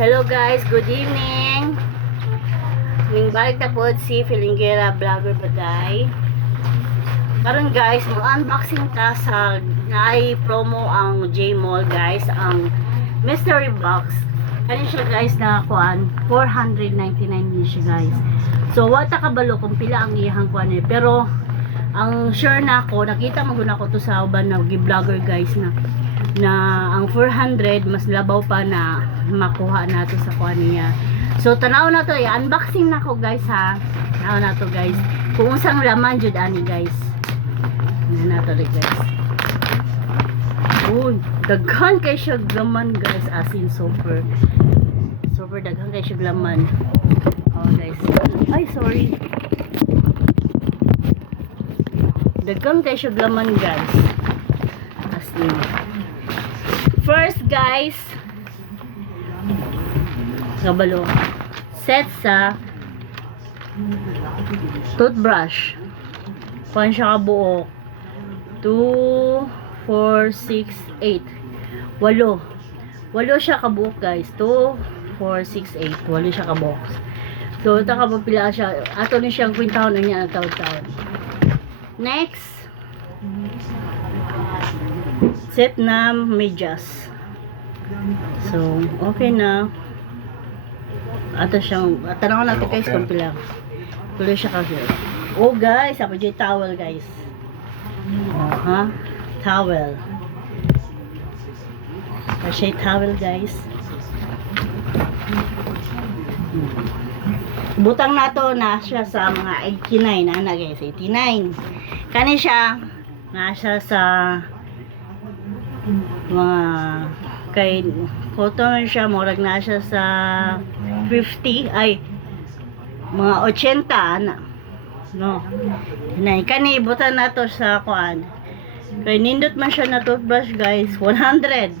Hello guys, good evening. Ning balik na po si Filingera Vlogger Baday. Karon guys, mag-unboxing ta sa naay promo ang J-Mall guys, ang mystery box. Kani siya guys na kuan 499 din siya guys. So wata kabalo kung pila ang iyang kuan pero ang sure na ako, nakita mo guna ko to sa uban na vlogger guys na ang 400 mas labaw pa na makuha nato sa kuan niya. So tanaw na to, unboxing na ko guys ha. Tanaw na to guys. Kung unsang laman jud ani guys. Na to guys. Uy, daghan kay siya laman guys, as in super daghan kay siya laman. Oh guys. Ay sorry. Dagang kay siya laman guys. As in. First guys, kabalo. Set sa toothbrush. Pan siya kabuok. 2, 4, 6, 8. 8 siya kabuok guys. 2, 4, 6, 8. 8 siya kabuok. So, ito kapapila siya. Ato na siyang kwintahon na niya ang taon-taon. Next, set na medyas. So, okay na. Ato siyang, tanaw natin guys kung pila. Tuloy siya kasi. Oh guys, ako dyan towel guys. Oh ha? Towel. Kasi towel guys. Butang na to na siya sa mga 89 na guys, 89. Kani siya na siya sa mga kay cotton siya, murag na siya sa 50 ay mga 80 na. No. Kani butang na to sa kuan. Kay nindot man siya na toothbrush guys, 100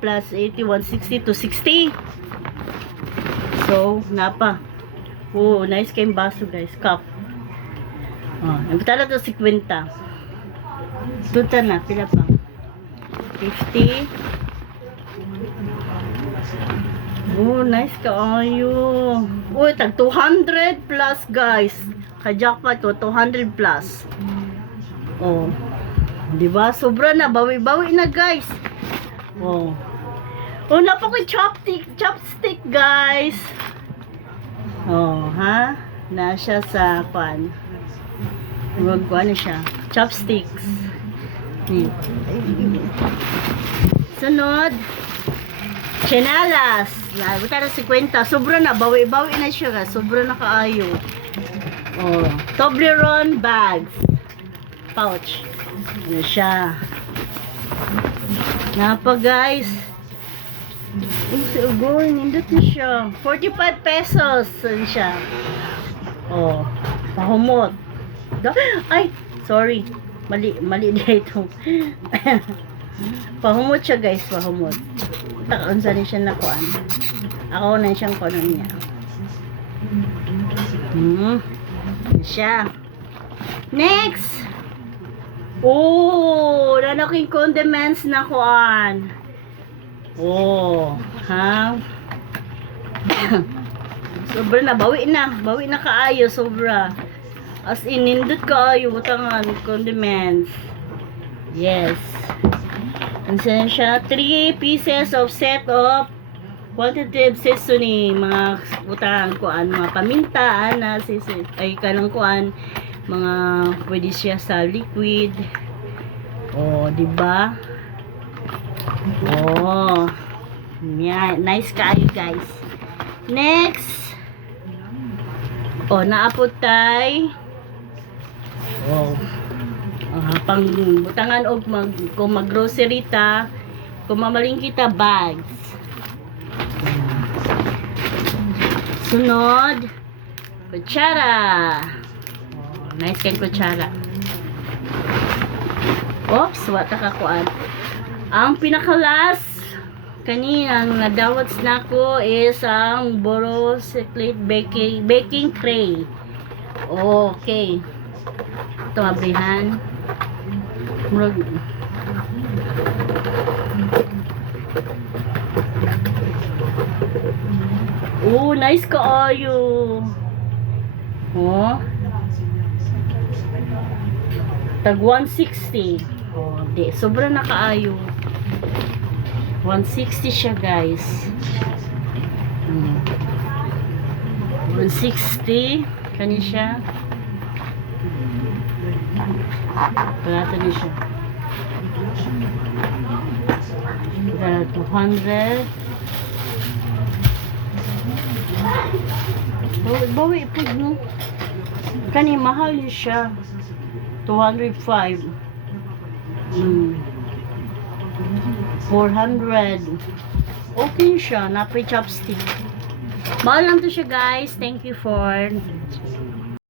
plus 80, 160 to 60. So, napa. Oh, nice kayong baso guys. Cup. Oh, nagtala to 50. Tuta na, pila pa. 50. Oh, nice kaayo. Oh, tag 200 plus guys. Ka-jackpot to 200 plus. Oh. Di ba? Sobra na, bawi-bawi na guys. Oh. Oh, napaka chopstick guys. Oh, ha? Na siya sa pan. Wag ko ano siya. Chopsticks. Sunod. Chinelas. Buta na 50. Sobra na. Bawi-bawi na siya guys. Sobra na kaayo. Oh. Toblerone bags. Pouch. Ano siya. Napa guys. Nindot na siya. 45 pesos. Saan siya? Oh. Pahumot. Ay, sorry. Mali dito. Pahumot siya guys. Pahumot. Taon sa rin siya nakuan. Ako na siyang kunan niya. Siya. Next. Oh, nanaking condiments na kuan. Oh, ha? Sobra na, bawi na kaayo, sobra. As in, nindot kaayo, butangan, condiments. Yes. And then siya, 3 pieces of set of quantitative seasoning, mga butang kuan, mga paminta, na ay kanang kuan, mga pwede siya sa liquid. Oh, di ba? Oh. Yeah, nice kayo guys. Next. Oh, naapot tay. Oh. Pang butangan og kung mag-grocery ta, kung mamaling kita bags. Sunod. Kutsara. Oh, nice kayong kutsara. Oops, wata ka kuan. Ang pinakalas kaninang nadawat na ko is ang borosilicate baking tray. Okay. Ito mabrihan. Murag Oh, nice kaayo. Oh. Tag 160. Oh, di. Sobra na kaayo. 160 siya, guys. 160. Kani siya. Palata niya siya. 200. Bawi po, no? Kani, mahal niya siya. 205. 400. Okay siya. Napay chopstick. Mahal lang to siya, guys. Thank you for